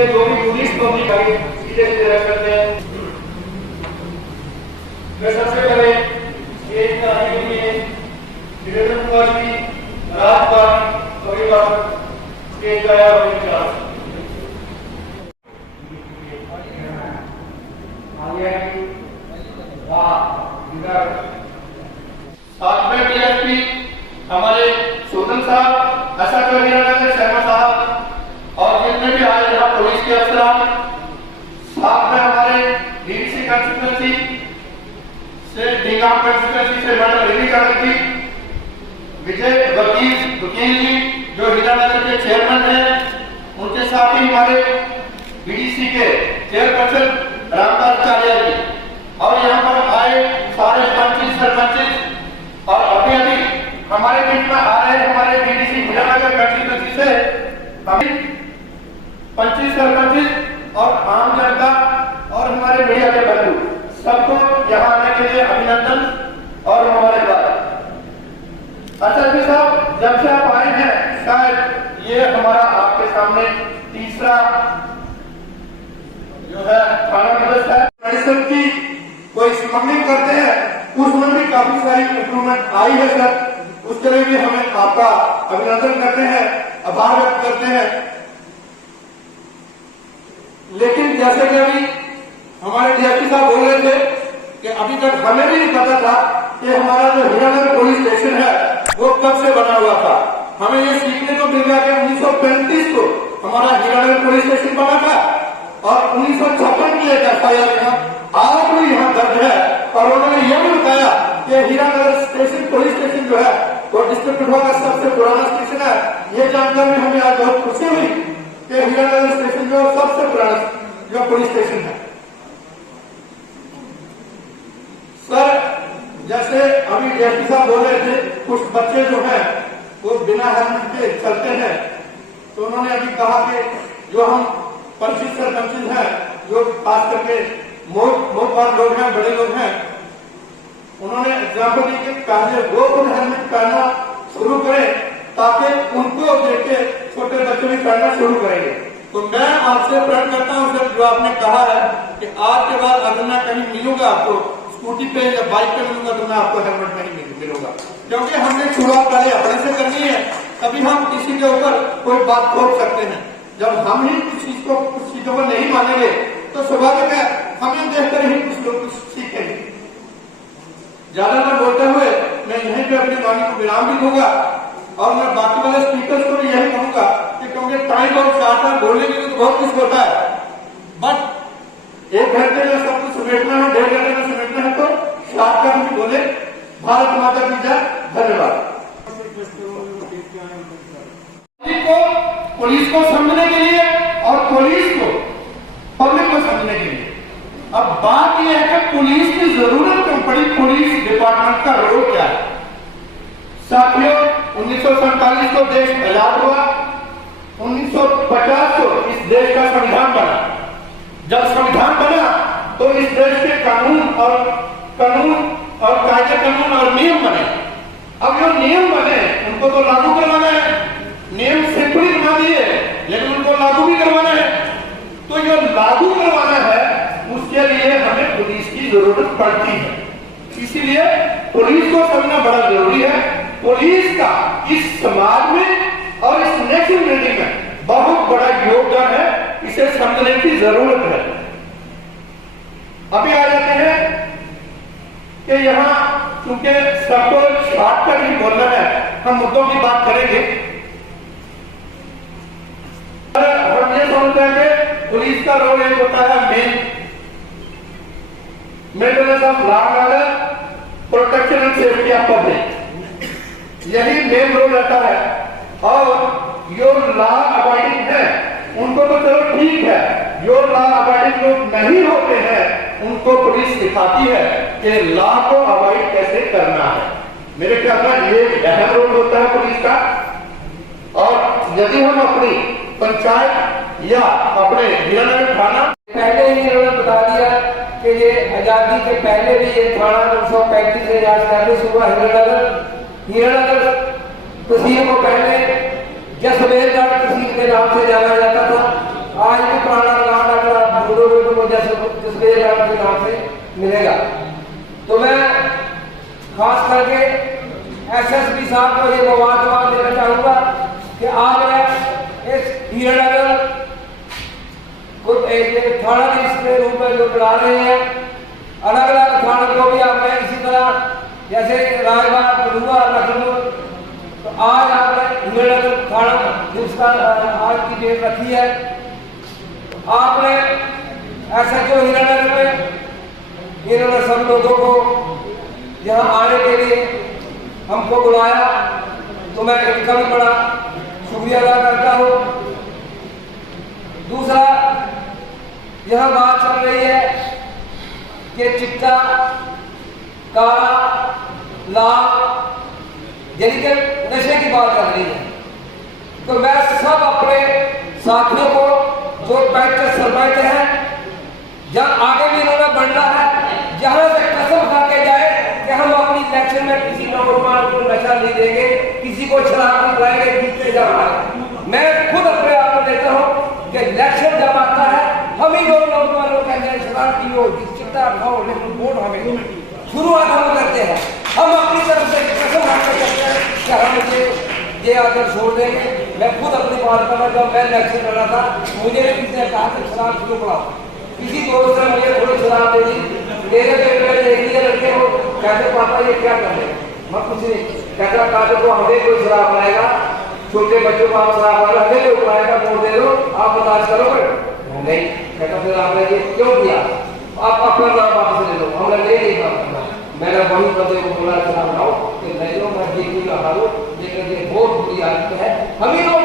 इसलिए जो भी पुलिस पब्लिक आई सीधे सीधे रह करते हैं। मैं सबसे पहले एक आने के लिए निवेदन करूंगा कि राजपाल परिवार के गया विचार साथ में डीएसपी हमारे सोनल साहब, एसएचओ हीरानगर शर्मा साहब और जितने भी आए यहाँ पुलिस के अफसर, साथ में हमारे डीसी कंस्टिट्यूंसी से डीगाम कंस्टिट्यूंसी से मैडम रेडी कर रही थी, विजय वकील जी जो हीरानगर के चेयरमैन हैं, उनके साथ ही हमारे बीडीसी के चेयरपर्सन रामदास चालिया जी और यहाँ पर आए सारे पंच सरपंच और अभी हमारे बीच में आ रहे हमारे बीडीसी हीरानगर कंस्टिट्यूंसी से हमें पंच सरपंच और आम जनता और हमारे मीडिया के बंधु सबको यहाँ आने के लिए अभिनंदन और मुबारकबाद। एसएसपी साहब, जब से आप आए हैं शायद ये हमारा आपके सामने तीसरा जो है थाना दिवस है। मेडिसिन की कोई स्मगलिंग करते हैं उसमें भी काफी सारी इंप्रूवमेंट आई है सर, उसके लिए भी हमें आपका अभिनंदन करते हैं, आभार व्यक्त करते हैं। लेकिन जैसे कि अभी हमारे डीएसपी साहब बोल रहे थे कि अभी तक हमें भी नहीं पता था कि हमारा जो हीरानगर पुलिस स्टेशन है वो कब से बना हुआ था। हमें ये सीखने को मिल गया कि 1935 को हमारा हीरानगर पुलिस स्टेशन बना था और 1956 की एक एफआईआर यहाँ आज भी यहाँ दर्ज है और उन्होंने यह भी बताया कि हीरानगर स्टेशन पुलिस स्टेशन जो है वो डिस्ट्रिक्ट का सबसे पुराना स्टेशन है। ये जानकर भी हमें आज बहुत खुशी हुई कि हीरानगर स्टेशन जो सबसे पुराना जो पुलिस स्टेशन है। सर, जैसे अभी डीएसपी साहब बोल रहे थे कुछ बच्चे जो हैं वो बिना हेलमेट के चलते हैं, तो उन्होंने अभी कहा कि जो हम परिचित सरपंच हैं जो खास करके मोहपाल लोग हैं, बड़े लोग हैं, उन्होंने एग्जाम्पल दी कि पहले वो खुद हेलमेट पहनना शुरू करें ताकि उनको देख के छोटे बच्चे भी पहनना शुरू करेंगे। तो मैं आपसे प्रण करता हूं सर, जो आपने कहा है कि आज के बाद अगर मैं कहीं मिलूंगा आपको स्कूटी पे या बाइक पे मिलूंगा तो मैं आपको हेलमेट नहीं मिलूंगा, क्योंकि हमने शुरुआत पहले अपने से करनी है, तभी हम किसी के ऊपर कोई बात थोप सकते हैं। जब हम ही कुछ चीजों को नहीं मानेंगे तो स्वाभाविक है हमें देखकर ही कुछ लोग कुछ सीखेंगे। ज्यादा न बोलते हुए मैं यहीं पे अपनी वाणी को विराम भी दूंगा और मैं बाकी वाले स्पीकर्स को भी यही कहूंगा कि क्योंकि टाइम बहुत शार्ट है, बोलने के लिए तो बहुत कुछ होता है, बट 1 घंटे में सब कुछ समेटना है, 1.5 घंटे में समेटना है तो शॉर्टकट भी बोले। भारत माता की जय, धन्यवाद। पुलिस को समझने के लिए और पुलिस को पब्लिक को समझने के लिए अब बात यह है कि पुलिस की जरूरत क्यों पड़ी, पुलिस डिपार्टमेंट का रोल क्या है। साथियों, 1947 को देश आजाद हुआ, 1950 को इस देश का संविधान बना। जब संविधान बना तो इस देश के कानून और कायदे कानून और नियम बने। अब जो नियम बने उनको तो लागू करवाना है, नियम सिंपली बना दिए लेकिन उनको लागू भी करवाना है। तो जो लागू करवाना है उसके लिए हमें पुलिस की जरूरत पड़ती है, इसीलिए पुलिस को समझना बड़ा जरूरी है। पुलिस का इस समाज में और इस नेशनल बिल्डिंग में बहुत बड़ा योगदान है, इसे समझने की जरूरत है। अभी आ जाते हैं कि यहाँ क्योंकि सबको शॉर्टकट ही बोलना है, हम मुद्दों की बात करेंगे। हम ये समझते हैं कि पुलिस का रोल एक होता है maintenance of law and order, protection and safety of public, यही मेन रोल रहता है। और जो लॉ अबाइडिंग है उनको तो चलो ठीक है, जो लॉ अबाइडिंग लोग नहीं होते हैं उनको पुलिस सिखाती है कि लॉ को अवॉइड कैसे करना है। मेरे ख्याल में ये अहम रोल होता है पुलिस का। और यदि हम अपनी पंचायत या अपने हीरानगर थाना, पहले ही इन्होंने बता दिया कि ये आजादी के पहले भी ये थाना 935 से एस्टैब्लिश हुआ। हीरानगर तहसील को पहले जसबेरगढ़ तहसील के नाम से जाना जाता था। आज भी मिलेगा। तो मैं खास करके एसएसपी साहब को ये मुबारकबाद देना चाहूँगा कि आज मैं इस हीरानगर को एक थाना के रूप में जो बुला रहे हैं, अलग अलग थानों को भी आपने इसी तरह जैसे रायबाग, कठुआ, लखनऊ, तो आज आपने हीरानगर थाना जिसका आज की डेट रखी है, आपने एसएचओ हीरानगर में इन्होंने सब लोगों को यहाँ आने के लिए हमको बुलाया, तो मैं इनका भी बड़ा शुक्रिया अदा करता हूँ। दूसरा, यह बात चल रही है कि चिट्टा, काला, लाल, यानी कि नशे की बात चल रही है, तो मैं सब अपने साथियों को जो पंच सरपंच हैं, जब आगे भी इन्होंने बढ़ना है, जहां से कसम खा के जाए कि हम अपनी इलेक्शन में किसी नौजवान को नशा नहीं देंगे, किसी को शराब नहीं पिलाएंगे, जीतते जाएंगे। मैं खुद अपने आप को देता हूँ कि इलेक्शन जब आता है, हम ही लोग नौजवानों कहते हैं शराब पियो, चिट्टा खाओ, लेकिन वोट हमें शुरुआत हम करते हैं। हम अपनी तरफ से कसम खा के कहते हैं कि हम ये आदत छोड़ देंगे। मैं खुद अपनी बात कर रहा, जब मैं इलेक्शन कर रहा था, मुझे भी किसी ने कहा कि शराब शुरू पड़ाओ, किसी दोस्त ने मुझे थोड़ी शराब दे दी, मेरे बेटे लड़के को कहते पापा ये क्या कर रहे हैं, मैं कुछ नहीं कहता, कहा को हमें कोई शराब लाएगा, छोटे बच्चों को आप शराब वाला हमें कोई लाएगा, वोट दे दो, आप बर्दाश्त करोगे नहीं। कहता फिर आपने ये क्यों किया, आप अपना नाम वापस ले लो, हमने ले नहीं था। मैंने वही बंदे को बोला शराब लाओ, कि ले लो, मैं देखी लगा लो, लेकिन ये बहुत बुरी आदत है। हम ही लोग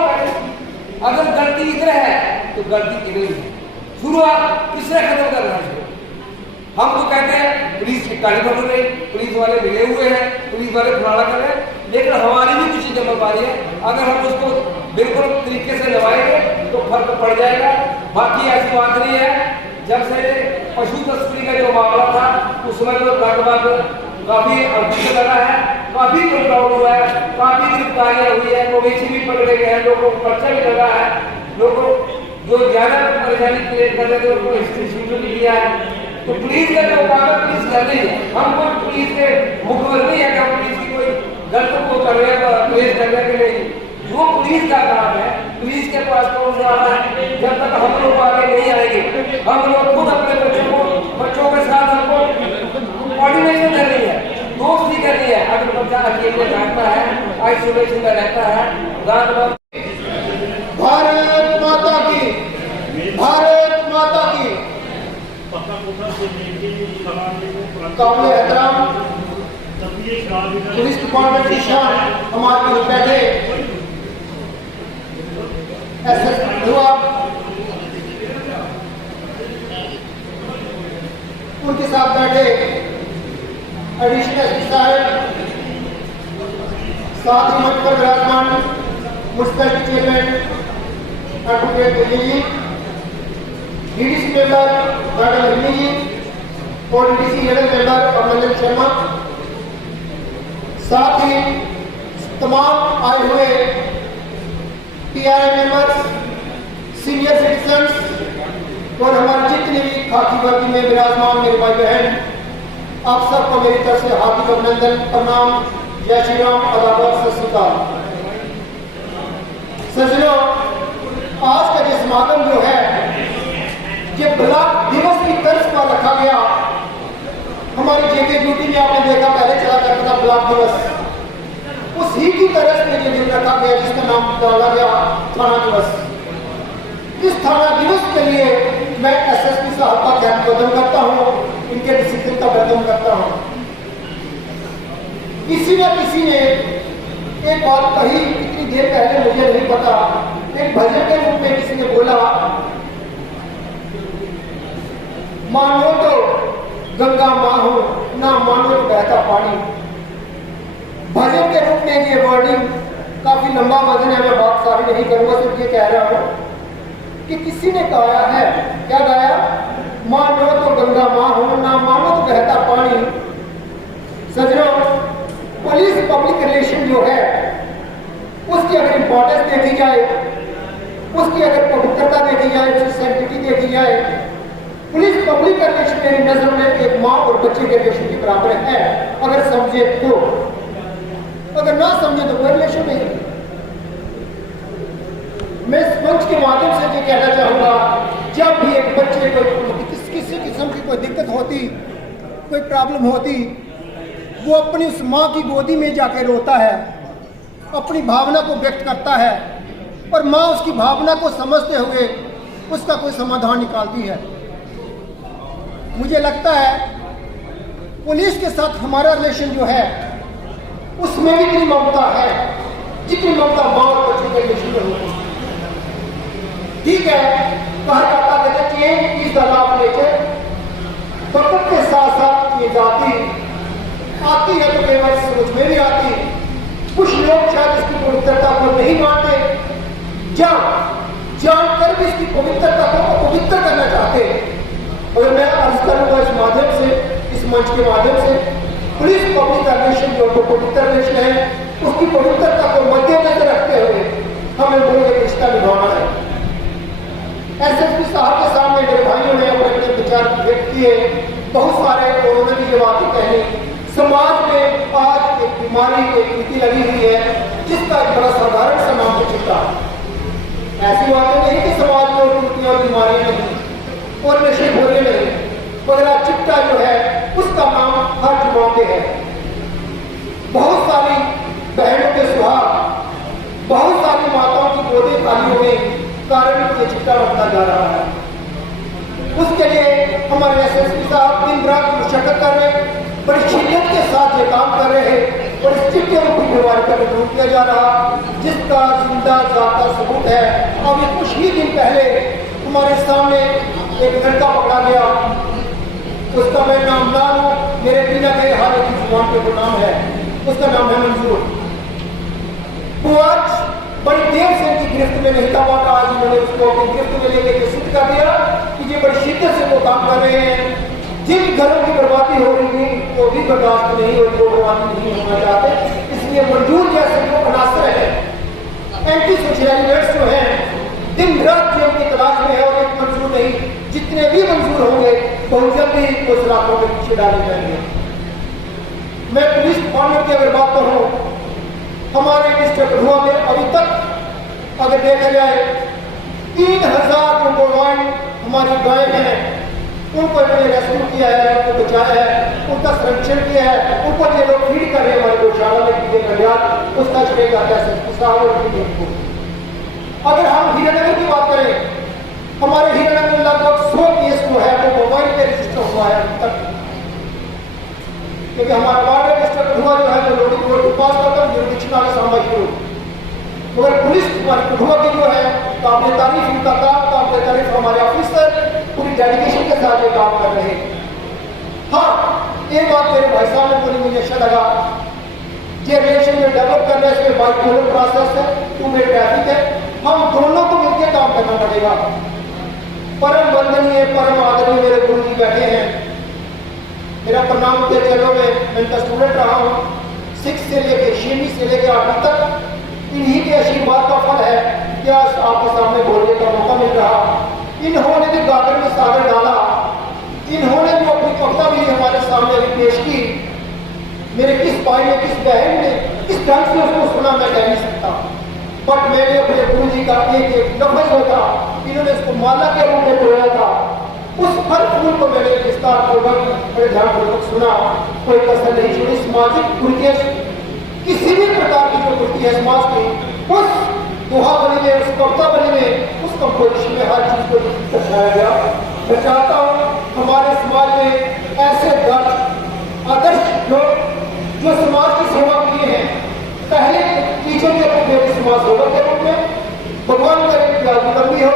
अगर गलती इधर है तो गलती इधर है, शुरुआत किसने खत्म करना है। हम तो कहते हैं पुलिस की गाड़ी बन रही, पुलिस वाले मिले हुए हैं, पुलिस वाले फलाना कर रहे हैं, लेकिन हमारी भी कुछ जिम्मेदारी है। अगर हम उसको बिल्कुल तरीके से निभाएंगे तो फर्क पड़ जाएगा। बाकी ऐसी बात नहीं है, जब से पशु तस्करी का जो मामला था उसमें तो लगभग काफी अर्जित लगा है, काफी कंट्रोल हुआ है, काफी गिरफ्तारियां हुई है, मवेशी भी पकड़े गए हैं, लोगों को पर्चा भी लगा है, लोगों जो ज्यादा परेशानी क्रिएट कर रहे थे उनको इंस्टीट्यूट भी दिया है। तो पुलिस का जो काम है पुलिस कर रही है, हम कोई पुलिस के मुखबिर नहीं है कि हम पुलिस की कोई गलत को कर रहे हैं पुलिस करने के लिए। जो पुलिस का काम है, पुलिस के पास कौन सा आना है, जब तक हम लोग आगे नहीं आएंगे, हम लोग खुद अपने बच्चों के साथ हमको कोऑर्डिनेशन करनी है, दोस्ती करनी है। अगर बच्चा अकेले रहता है, आइसोलेशन में रहता है, रात भर भारत माता की, भारत माता की। काबिल एहतराम पुलिस डिपार्टमेंट की शान हमारे बीच बैठे एसएसपी हुआ, उनके साथ बैठे एडिशनल एसपी साहब, साथ ही मंच पर विराजमान municipality chairman advocate Vijay ji, DDC member madam Rajni जी और डीडीसी हेडर मेंबर अमरजन शर्मा, साथ ही तमाम आए हुए पीआरआई मेंबर्स, सीनियर सिटीजन्स और हमारे जितने भी खाकी वर्दी में विराजमान मेरे भाई बहन, आप सबको मेरी तरफ से हार्दिक अभिनंदन, प्रणाम, जय श्री राम, आदाब, सत श्री अकाल। सज्जनों, आज का ये समागम जो है ये ब्लॉक दिवस की तर्ज पर रखा गया। हमारी जेके ड्यूटी में आपने देखा पहले चला करता था ब्लॉक दिवस, उस ही की तरह से ये दिन रखा गया जिसका नाम डाला गया थाना दिवस। इस थाना दिवस के लिए मैं एसएसपी साहब का ज्ञापन करता हूँ, इनके डिसिप्लिन का वर्णन करता हूँ। किसी न किसी ने एक बात कही, इतनी देर पहले मुझे नहीं पता, एक भजन के रूप में किसी ने बोला, मानो तो गंगा माँ हो, ना मानो तो बहता पानी। भजन के रूप में ये वर्डिंग काफी लंबा वजन है, मैं बात सारी नहीं करूंगा, सिर्फ ये कह रहा हूं कि किसी ने गाया है, क्या गाया, मानो तो गंगा माँ हो, ना मानो तो बहता पानी। सज्जनों, पुलिस पब्लिक रिलेशन जो है उसकी अगर इंपॉर्टेंस देखी जाए, उसकी अगर पवित्रता देखी जाए, उसकी सेंसिटिविटी देखी जाए, पुलिस पब्लिक का रिलेशन मेरी नजर में एक माँ और बच्चे के रिलेशन के बराबर है, अगर समझे तो। अगर ना समझे तो कोई रिलेशन नहीं। मैं इस मंच के माध्यम से ये कहना चाहूंगा, जब भी एक बच्चे को किसी किस्म की कोई दिक्कत होती, कोई प्रॉब्लम होती, वो अपनी उस माँ की गोदी में जाके रोता है, अपनी भावना को व्यक्त करता है और माँ उसकी भावना को समझते हुए उसका कोई समाधान निकालती है। मुझे लगता है पुलिस के साथ हमारा रिलेशन जो है उसमें भी इतनी ममता है जितनी ममता माँ और बच्चे के रिलेशन में होती है। ठीक है, कहा जाता है change is the law of nature. वक्त के साथ साथ ये जाती आती है तो केवल समझ में भी आती। कुछ लोग शायद इसकी पवित्रता को नहीं मानते, जानकर भी इसकी पवित्रता को अपवित्र करना चाहते। और मैं अर्ज करूंगा इस माध्यम से, इस मंच के माध्यम से, पुलिस पब्लिक रिलेशन जो पवित्र रिलेशन है उसकी पवित्रता को मद्देनजर रखते हुए हमें वो एक रिश्ता निभाना है। एसएसपी साहब के सामने मेरे भाइयों ने अपने विचार व्यक्त किए, बहुत सारे उन्होंने भी ये बातें कही। समाज में आज एक बीमारी, एक नीति लगी हुई है जिसका एक बड़ा साधारण सा नाम है चिट्टा। ऐसी बातें नहीं कि समाज में नीतियां और बीमारियां नहीं और नशे खोले नहीं, मगर चिट्टा जो है उसका नाम हर जुबान पे है। बहुत सारी बहनों के सुहाग, बहुत सारी माताओं की गोदे खाली होने कारण ये चिट्टा बढ़ता जा रहा है। उसके लिए हमारे एसएसपी साहब दिन रात मुशक्कत कर रहे हैं, बड़ी शिद्दत के साथ ये काम कर रहे हैं और इस चिट्टे की बीमारी का कंट्रोल किया जा रहा, जिसका जिंदा जाता सबूत है। अभी कुछ ही दिन पहले हमारे सामने एक लड़का पकड़ा गया, उसका मैं नाम ना लूं, मेरे बिना के हाल की जुबान पे वो नाम है, उसका नाम है मंजूर। वो आज बड़ी देर से उनकी गिरफ्त में नहीं था, आज उन्होंने उसको अपनी गिरफ्त में लेकर सिद्ध कर दिया कि ये बड़ी शिद्दत से वो काम कर रहे हैं। जिन घरों की बर्बादी हो रही थी वो भी बर्दाश्त नहीं और वो बर्बादी नहीं होना चाहते, इसलिए मंजूर जैसे जो अनासर है, एंटी सोशल एलिमेंट्स जो हैं, दिन रात जो उनकी तलाश में है और एक मंजूर नहीं, जितने भी मंजूर होंगे बहुत जल्दी उस रातों के पीछे डाले जाएंगे। मैं पुलिस डिपार्टमेंट की अगर बात करूँ, हमारे डिस्ट्रिक्ट कठुआ में अभी तक अगर देखा जाए 3000 जो गोवाइन हमारी गायें हैं उनको इन्होंने रेस्क्यू किया है, उनको बचाया है, उनका संरक्षण किया है, उनको ये लोग फीड कर रहे हैं हमारे गौशाला में कीड़े कल्याण, उसका श्रेय जाता है को। अगर हम हीरानगर की बात करें, हमारे हीरानगर लगभग 100 केस जो है वो मोबाइल पे रजिस्टर हुआ है अभी तक, क्योंकि हमारा बॉर्डर डिस्ट्रिक्ट हुआ जो है वो लोडिंग रोड पास करता है जुरिडिक्शन वाले सामने। मगर पुलिस हमारी कठुआ की जो है काबिल तारीफ, उनका काम काबिल तारीफ, हमारे ऑफिसर पूरी डेडिकेशन के साथ ये काम कर रहे हैं। हाँ, एक बात मेरे भाई साहब ने बोली, मुझे अच्छा लगा, ये रिलेशन में डेवलप करने से बाइपोलर प्रोसेस है, टू वे ट्रैफिक है, हम दोनों को मिलकर काम करना पड़ेगा। परम वंदनीय, परम आदरणीय मेरे गुरु जी बैठे हैं, मेरा प्रणाम के चलो मैं इनका स्टूडेंट रहा हूँ, 6 से लेकर 6वीं से लेकर 8वीं तक, इन्हीं के आशीर्वाद का फल है कि आज आपके सामने बोलने का मौका मिल रहा। इन्होंने भी गागर में सागर डाला, इन्होंने भी अपनी कविता भी हमारे सामने अभी पेश की। मेरे किस भाई ने, किस बहन ने, किस ढंग से उसको सुना मैं कह नहीं सकता, बट मैंने अपने गुरु जी का एक लफ्ज होता, इन्होंने उसको माला के रूप में तोड़ा था, उस हर फूल को मैंने विस्तार पूर्वक बड़े ध्यानपूर्वक सुना, कोई कसर नहीं छोड़ी। सामाजिक कुरीतियां किसी भी प्रकार की जो कुरीति है समाज की, उस दोहा बनी में, उस कविता बनी में, उस कंपोजिशन में हर चीज को दर्शाया गया। मैं चाहता हूँ हमारे समाज में ऐसे आदर्श जो समाज की सेवा किए हैं, पहले टीचर के रूप में समाज सेवा के रूप में, भगवान का एक लंबी हो,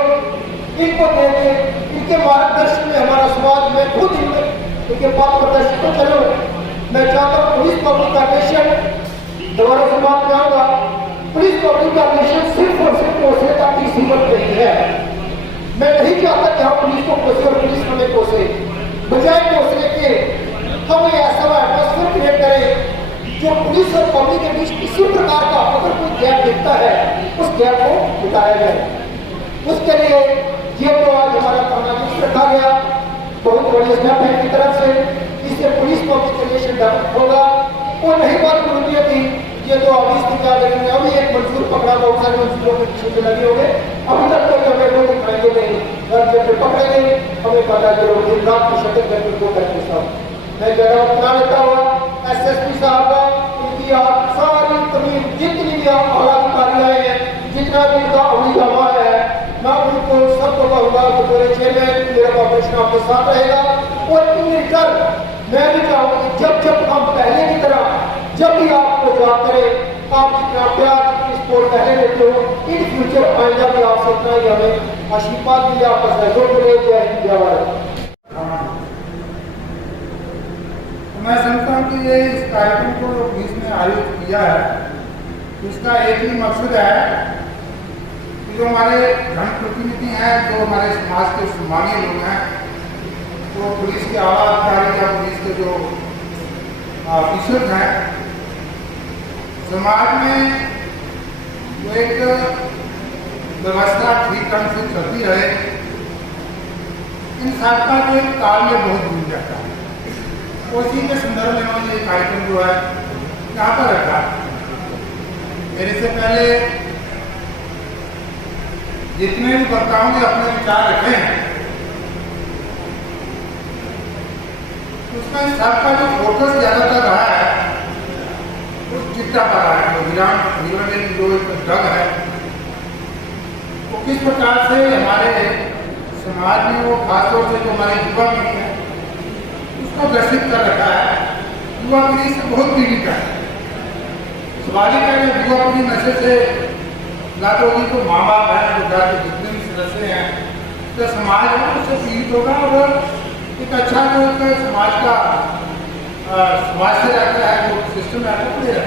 इनको देखे, इनके मार्गदर्शन में हमारा समाज में खुद इनके पास प्रदर्शन को चलो। मैं चाहता हूँ पुलिस पब्लिक ऑर्गेनाइजेशन, दोबारा से बात करूंगा, पुलिस पब्लिक ऑर्गेनाइजेशन सिर्फ और सिर्फ कोसने तक की सीमित नहीं है। मैं नहीं चाहता कि हम पुलिस को कोसे और पुलिस हमें कोसे, बजाय कोसने के हम ऐसा एटमॉस्फेयर क्रिएट करें जो पुलिस और पब्लिक के बीच किसी प्रकार का अगर कोई गैप दिखता है उस गैप को मिटाया जाए। उसके लिए ये तो आज हमारा कॉन्फ्रेंस रखा गया, बहुत एसडीएफ बैंक की तरफ से, इससे पुलिस को भी क्रिएशन डेवलप होगा। और नहीं बात मुद्दे थी, ये तो अभी इसकी क्या करेंगे, अभी एक मंजूर पकड़ा, बहुत सारे मंजूरों के पीछे से लगे होंगे, अभी तक कोई हमें वो दिखाएंगे नहीं, और जब पकड़ेंगे हमें पता चलो दिन रात की शक्ल करके वो करके साहब मैं कह रहा हूँ पुरा लेता हुआ एसएसपी साहब का, उनकी आप सारी तमीम जितनी भी आप अधिकारी आए हैं, जितना भी उनका अमलीनामा है, मैं उनको सबको कहूँगा कि मेरे चेयरमैन मेरा कॉर्पोरेशन आपके साथ रहेगा। और इन रिटर्न मैं भी चाहूँगा कि जब जब हम पहले की तरह जब भी आपको याद करें, आप जितना प्यार जितनी सपोर्ट पहले देते हो, इन फ्यूचर आइंदा भी आपसे इतना ही हमें आशीर्वाद मिले, आपका सहयोग मिले। जय हिंद जय भारत। मैं समझता हूँ कि ये इस कार्यक्रम को बीच में आयोजित किया है, इसका एक ही मकसद है कि जो हमारे जनप्रतिनिधि हैं, जो हमारे समाज के सम्मानीय लोग हैं, तो पुलिस के आला अधिकारी या पुलिस के जो ऑफिसर्स हैं, समाज में जो एक व्यवस्था ठीक ढंग से चलती रहे, इन सबका जो एक तालमेल बहुत दूर जाता है। उसी के संदर्भ में उन्होंने ये कार्यक्रम जो है यहाँ पर रखा। मेरे से पहले जितने भी वक्ताओं ने अपने विचार रखे हैं, उसमें सबका जो फोकस ज्यादातर रहा है वो चिट्टा पर रहा है। विरान जो एक ड्रग है, वो किस प्रकार से हमारे समाज में, वो खासतौर से जो हमारे युवा पीढ़ी है, उसको ग्रसित कर रखा है। युवा पीढ़ी से बहुत पीड़ित है। स्वाभाविक है कि युवा पीढ़ी नशे से ना तो उनकी तो माँ बाप है, जो घर के जितने भी सदस्य हैं, तो समाज है उससे पीड़ित होगा। और एक अच्छा जो एक समाज का समाज से रहता है, जो सिस्टम रहता है,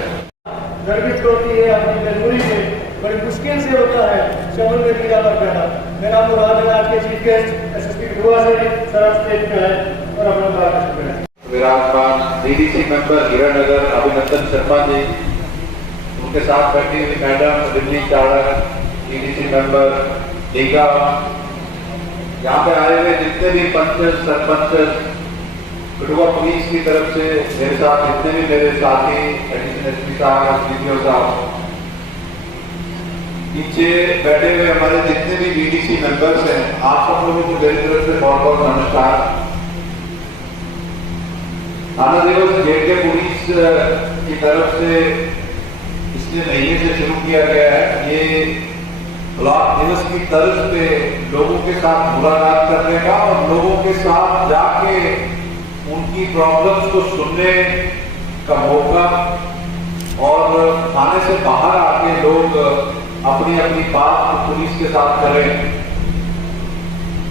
गर्वित होती है अपनी मजबूरी में, बड़ी मुश्किल से होता है शमल में मीरा पर बैठा। मेरा मुराद है आज के चीफ गेस्ट एसएसपी कठुआ से सर स्टेज पे है और अपना मार्गदर्शन करें। विराजमान डीडीसी मेंबर हीरानगर अभिनंदन शर्मा जी, उनके साथ बैठी हुई madam Dilli Chadha, DDC member लीगा, यहाँ पे आए हुए जितने भी पंच सरपंच कठुआ पुलिस की तरफ से, मेरे साथ जितने भी मेरे साथी एडिशनल एसपी साहब, डीपीओ साहब, नीचे बैठे हुए हमारे जितने भी बीडीसी मेंबर्स हैं, आप सब लोगों को मेरी तरफ से बहुत बहुत नमस्कार। थाना दिवस जेके पुलिस की तरफ से पिछले महीने से शुरू किया गया है। ये ब्लॉक दिवस की तर्ज पे लोगों के साथ मुलाकात करने का और लोगों के साथ जाके उनकी प्रॉब्लम्स को सुनने का मौका, और थाने से बाहर आके लोग अपनी अपनी बात पुलिस के साथ करें।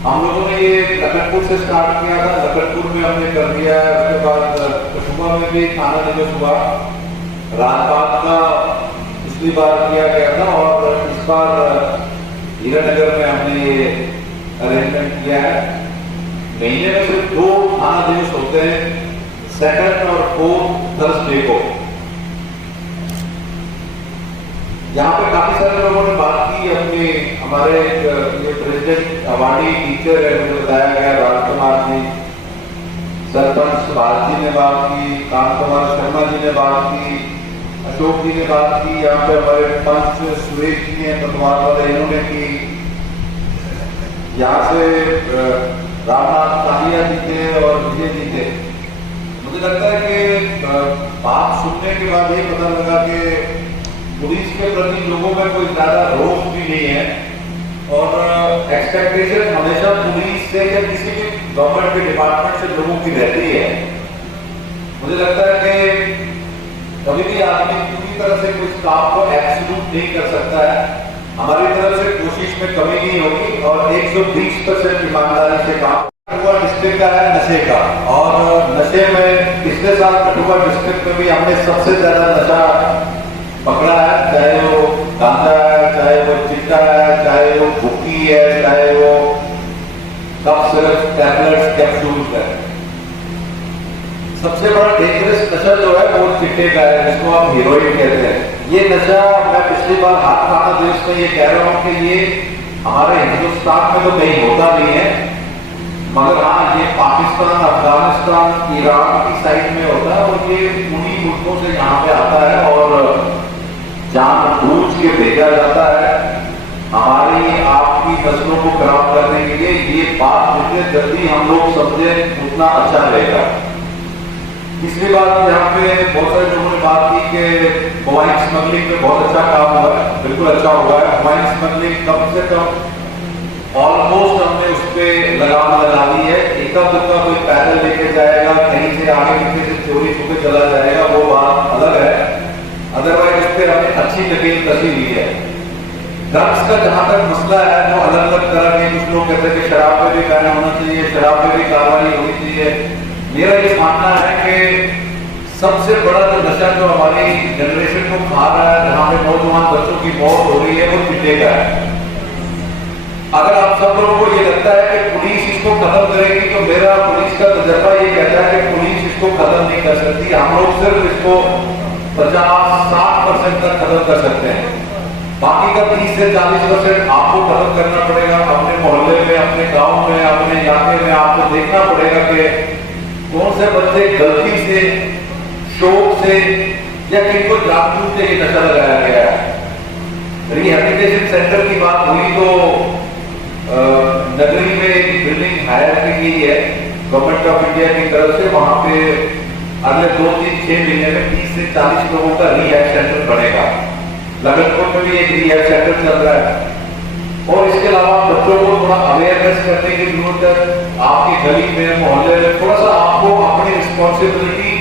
हम लोगों ने ये लखनपुर से स्टार्ट किया था, लखनपुर में हमने कर दिया है, उसके बाद कठुआ में भी थाना दिवस हुआ, राजबाग का पिछली बार किया गया था, और इस बार हीरानगर में हमने ये अरेंजमेंट किया है। महीने में सिर्फ 2 थाना दिवस होते हैं, 2nd और 4th थर्सडे को। यहाँ पे काफी सारे लोगों ने बात की अपनी, हमारे ये प्रेसिडेंट अवार्डी टीचर है, मुझे बताया गया राजकुमार जी, सरपंच भारती ने बात की, कांत कुमार शर्मा जी ने बात की, अशोक जी ने बात की, यहाँ पे हमारे पंच सुरेश जी ने पटवार वाले इन्होंने की, यहाँ से रामनाथ तालिया जी थे और विजय जी थे। मुझे लगता है कि बात सुनने के बाद ये पता लगा कि पुलिस के प्रति लोगों में कोई ज्यादा रोष भी नहीं है, और एक्सपेक्टेशन हमेशा पुलिस से या किसी भी गवर्नमेंट के डिपार्टमेंट से लोगों की रहती है। मुझे लगता है कि कभी भी आदमी पूरी तरह से कुछ काम को एब्सोल्यूट नहीं कर सकता है। हमारी तरफ से कोशिश में कमी नहीं होगी, और 120% ईमानदारी से काम। कठुआ डिस्ट्रिक्ट का है नशे का, और नशे में पिछले साल कठुआ डिस्ट्रिक्ट में भी हमने सबसे ज्यादा नशा पकड़ा है, चाहे वो गांजा है, चाहे वो चिट्टा है, चाहे वो भुक्की है, चाहे वो कफ सिरप, टैबलेट्स, कैप्सूल्स है। सबसे बड़ा डेंजरस नशा जो है वो चिट्टे का है, जिसको आप हीरोइन कहते हैं। ये नशा मैं पिछली बार हाथ थाना दिवस में ये कह रहा हूँ कि ये हमारे हिंदुस्तान में तो कहीं होता नहीं है, मगर हाँ ये पाकिस्तान पाकिस्तान, अफगानिस्तान, ईरान की साइड में होता है और ये उन्हीं मुल्कों से यहाँ पे आता है और जानबूझ के भेजा जाता है हमारी आपकी नस्लों को खराब करने के लिए। ये बात जितने जल्दी हम लोग समझे उतना अच्छा रहेगा। तीसरी बात, यहाँ पे बहुत सारे लोगों ने बात की कि मोबाइल स्मगलिंग में बहुत अच्छा काम हुआ है। बिल्कुल अच्छा हुआ है। मोबाइल स्मगलिंग कम से कम ऑलमोस्ट हमने उस पर लगाम लगा दी है। एका दुक्का कोई पैदल लेके जाएगा, कहीं से आगे पीछे से चोरी छुपे चला जाएगा, वो बात अलग है। अदरवाइज उस पर हमने अच्छी लकीर कसी हुई है। ड्रग्स का जहां तक मसला है वो अलग अलग तरह के, कुछ लोग कहते हैं कि शराब पे भी बैन होना चाहिए, शराब पे भी कार्रवाई होनी चाहिए। मेरा ये मानना है कि सबसे बड़ा जो नशा जो हमारी जनरेशन को खा रहा है, जहाँ पे नौजवान बच्चों की मौत हो रही है, वो चिट्टे का है। अगर आप सब लोगों को ये लगता है कि पुलिस इसको खत्म करेगी, तो मेरा पुलिस का तजर्बा ये कहता है कि पुलिस इसको खत्म नहीं कर सकती। हम लोग सिर्फ इसको 50-60% तक खत्म कर सकते हैं। बाकी का 30 से 40% आपको खत्म करना पड़ेगा। अपने मोहल्ले में, अपने गांव में, अपने इलाके में आपको देखना पड़ेगा कि कौन से बच्चे गलती से, शौक से या किनको जानबूझ के नशा लगाया गया है। रिहैबिलिटेशन सेंटर की बात हुई तो नगरी में एक बिल्डिंग हायर की गई है गवर्नमेंट ऑफ इंडिया की तरफ से। वहां पे अगले 2-3-6 महीने में 30 से 40 लोगों का रिहैब सेंटर बनेगा। लखनपुर में भी एक रिहैब सेंटर चल रहा है। और इसके अलावा बच्चों को थोड़ा अवेयरनेस करने की जरूरत है। आपकी गली में, मोहल्ले में थोड़ा सा आपको अपनी रिस्पॉन्सिबिलिटी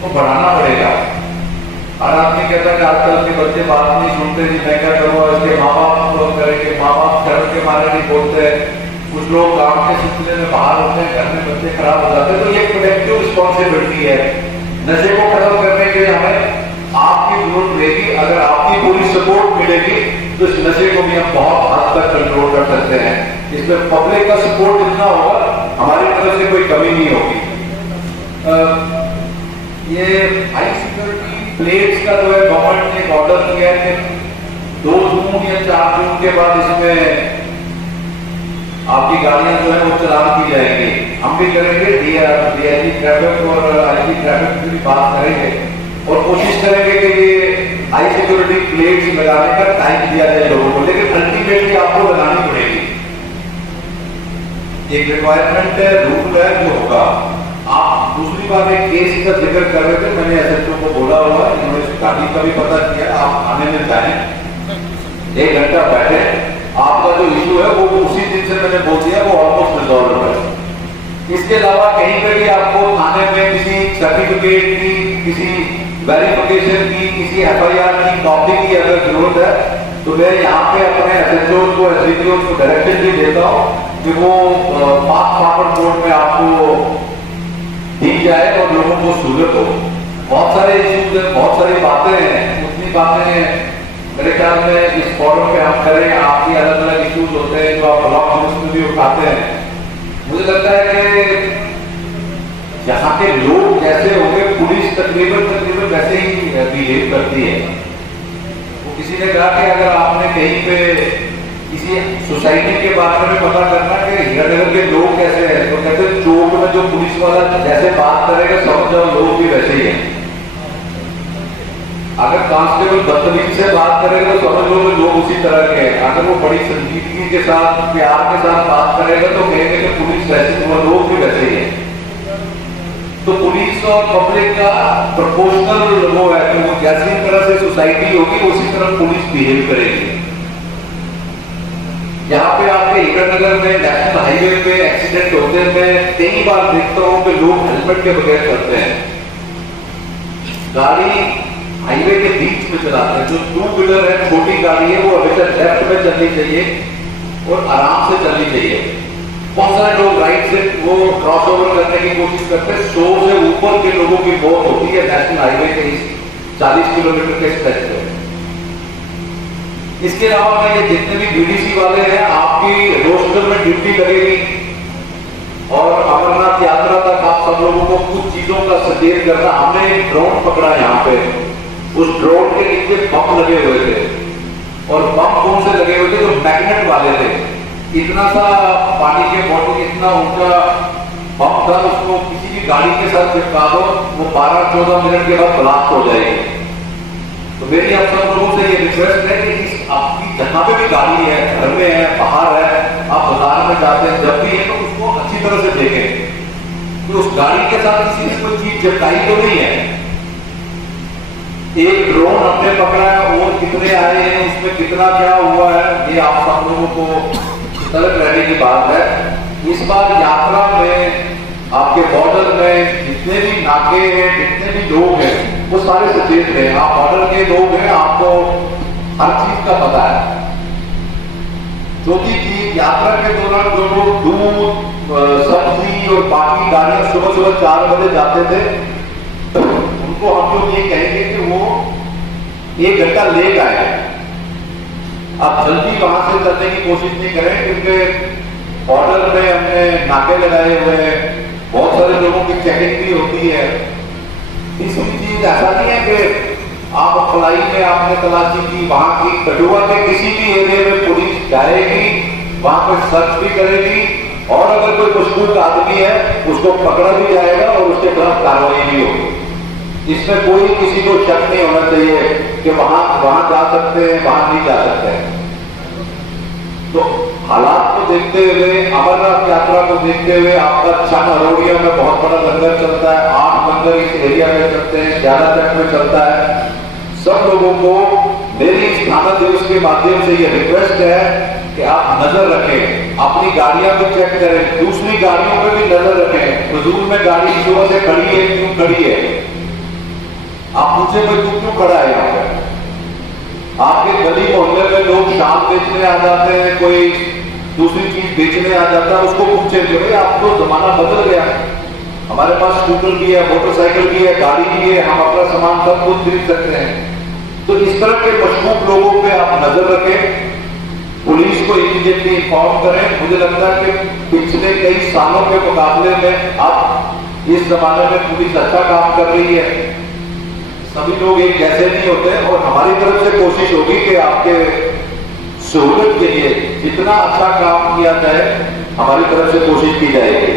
को बढ़ाना पड़ेगा। हर आदमी कहता है कि आजकल के बच्चे बात नहीं सुनते, जी मैं क्या करूँ, इसके माँ बाप को करेंगे, माँ बाप शर्म के मारे नहीं बोलते। कुछ लोग काम के सिलसिले में बाहर होते हैं, घर में बच्चे खराब हो जाते हैं। तो ये कलेक्टिव रिस्पॉन्सिबिलिटी है। नशे को खत्म करने के लिए हमें आपकी जरूरत रहेगी। अगर आपकी पूरी सपोर्ट मिलेगी तो इस नशे को भी हम बहुत हद तक कंट्रोल कर सकते हैं। इसमें पब्लिक का सपोर्ट जितना होगा, हमारी तरफ से कोई कमी नहीं होगी। ये हाई सिक्योरिटी प्लेट्स का जो है गवर्नमेंट ने ऑर्डर किया है कि 2 जून या 4 जून के बाद इसमें आपकी गाड़ियां जो है वो चलान की जाएंगी। हम भी करेंगे, डीआईजी ट्रैफिक और आईजी ट्रैफिक की भी बात करेंगे और कोशिश करेंगे कि ये हाई सिक्योरिटी प्लेट्स लगाने का टाइम दिया जाए लोगों को। लेकिन अल्टीमेटली आपको लगानी पड़ेगी। एक रिक्वायरमेंट है, रूल है जो होगा। आप दूसरी बात एक केस का जिक्र कर रहे थे, मैंने एसएचओ को बोला हुआ है, इन्होंने इस गाड़ी का भी पता किया। आप थाने में जाएं, 1 घंटा बैठे, आपका जो इशू है वो उसी दिन से मैंने बोल दिया वो ऑलमोस्ट रिजॉल्व है। इसके अलावा कहीं पे भी आपको थाने में किसी सर्टिफिकेट की, किसी वेरिफिकेशन की, किसी एफआईआर की कॉपी की अगर जरूरत है तो मैं यहाँ पे अपने एसएचओ को, एसडीपीओ को डायरेक्शन भी देता हूँ कि वो मार्क्स फॉरवर्ड मोड में आपको दी जाए और लोगों को सहूलत हो। बहुत सारे इश्यूज हैं, बहुत सारी बातें हैं, उतनी बातें मेरे ख्याल में इस फोरम पे हम करें। आपके अलग अलग इश्यूज होते हैं जो आप ब्लॉक न्यूज में भी उठाते हैं। मुझे लगता है कि यहाँ के लोग जैसे होंगे, पुलिस तकरीबन वैसे ही बिहेव करती है। वो किसी ने कहा कि अगर आपने कहीं पे किसी सोसाइटी के बारे में पता करना कि हीरानगर के लोग कैसे हैं, तो कहते हैं चौक में जो पुलिस वाला जैसे बात करेगा समझ जाओ लोग भी वैसे ही हैं। अगर कांस्टेबल बदतमीजी से बात करेगा तो समझ लो लोग उसी तरह के हैं। अगर वो बड़ी संजीदगी के साथ, प्यार के साथ बात करेगा तो कहेंगे कि पुलिस वैसे, वो लोग भी वैसे ही हैं। तो पुलिस और पब्लिक का प्रोपोर्शनल वो है कि वो जैसी तरह से सोसाइटी होगी उसी तरह पुलिस बिहेव करेगी। यहाँ पे आपके हीरानगर में नेशनल हाईवे पे एक्सीडेंट होते हैं, मैं कई बार देखता हूँ कि लोग हेलमेट के बगैर चलते हैं, गाड़ी हाईवे के बीच में चलाते हैं। जो 2 व्हीलर है, छोटी गाड़ी है, वो हमेशा लेफ्ट में चलनी चाहिए और आराम से चलनी चाहिए। बहुत सारे लोग राइट से वो क्रॉस ओवर करने की कोशिश करते हैं। 100 से ऊपर के लोगों की मौत होती है नेशनल हाईवे के 40 किलोमीटर के स्ट्रेच पे। इसके अलावा मैं ये जितने भी बीडीसी वाले हैं, आपकी रोस्टर में ड्यूटी लगेगी और अमरनाथ यात्रा तक आप सब लोगों को कुछ चीजों का सचेत करना। हमने एक ड्रोन पकड़ा यहाँ पे, उस ड्रोन के नीचे बम लगे हुए थे और बम कौन से लगे हुए थे, जो मैग्नेट वाले थे। इतना सा पानी के बॉटल, इतना उनका बम कल उसको किसी भी गाड़ी के साथ चिपका दो, वो 12-14 मिनट के बाद ब्लास्ट हो जाएगी। तो मेरी आप सब लोगों से ये रिक्वेस्ट है कि इस आपकी जहां पे भी गाड़ी है, घर में है, बाहर है, आप बाजार में जाते हैं, जब भी है तो उसको अच्छी तरह से देखें कि उस गाड़ी के साथ किसी ने कोई चीज चिपकाई तो नहीं है। एक ड्रोन हमने पकड़ा है, वो कितने आए हैं, उसमें कितना क्या हुआ है, ये आप सब लोगों को सतर्क रहने की बात है। इस बार यात्रा में आपके बॉर्डर में जितने भी नाके हैं, जितने भी लोग हैं, वो सारे सचेत हैं। आप बॉर्डर के लोग हैं, आपको हर चीज का पता है। चौथी चीज, यात्रा के दौरान जो लोग दूध, सब्जी और बाकी गाड़ियां सुबह सुबह 4 बजे जाते थे, उनको हम लोग ये कहेंगे कि वो 1 घंटा लेट आए। आप जल्दी वहां से चलने की कोशिश नहीं करें, क्योंकि बॉर्डर में हमने नाके लगाए हुए हैं, बहुत सारे लोगों की चेकिंग भी होती है। तीसरी चीज, ऐसा नहीं है कि आप अप्लाई में आपने तलाशी की, वहां की कठुआ के किसी भी एरिया में पुलिस जाएगी, वहां पर सर्च भी करेगी, और अगर कोई मशहूर आदमी है उसको पकड़ा भी जाएगा और उसके खिलाफ कार्रवाई भी होगी। इसमें कोई किसी को शक नहीं होना चाहिए कि वहां जा सकते हैं, वहां नहीं जा सकते हैं। तो हालात को देखते हुए, अमरनाथ यात्रा को देखते हुए, आपका छन अरोड़िया में बहुत बड़ा लंगर चलता है, 8 लंगर इस एरिया में चलते हैं, 11 तक में चलता है। सब लोगों को मेरी इस थाना दिवस के माध्यम से ये रिक्वेस्ट है कि आप नजर रखें, अपनी गाड़ियां भी चेक करें, दूसरी गाड़ियों पे भी नजर रखें। हुजूर में गाड़ी सुबह से खड़ी है, क्यों खड़ी है? आप पूछे भाई तू क्यों खड़ा है यहाँ पे? आपके गली मोहल्ले में लोग शाम बेचने आ जाते हैं, कोई दूसरी चीज बेचने आ जाता है, उसको पूछे कि भाई आप तो जमाना बदल गया, हमारे पास स्कूटर भी है, मोटरसाइकिल भी है, गाड़ी भी है, हम अपना सामान सब कुछ खरीद सकते हैं। तो इस तरह के मशकूक लोगों पे आप नजर रखें, पुलिस को इमीडिएटली इन्फॉर्म करें। मुझे लगता है कि पिछले कई सालों के मुकाबले में अब इस जमाने में पुलिस अच्छा काम कर रही है। सभी लोग एक जैसे नहीं होते, और हमारी तरफ से कोशिश होगी कि आपके सहूलत के लिए जितना अच्छा काम किया जाए, हमारी तरफ से कोशिश की जाएगी।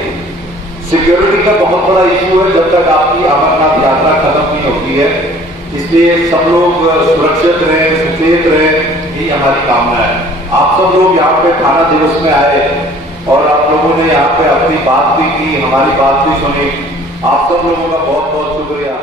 सिक्योरिटी का बहुत बड़ा इशू है जब तक आपकी अमरनाथ यात्रा खत्म नहीं होती है, इसलिए सब लोग सुरक्षित रहें, सचेत रहें, यही हमारी कामना है। आप सब लोग यहाँ पे थाना दिवस में आए और आप लोगों ने यहाँ पे अपनी बात भी की, हमारी बात भी सुनी, आप सब लोगों का बहुत बहुत शुक्रिया।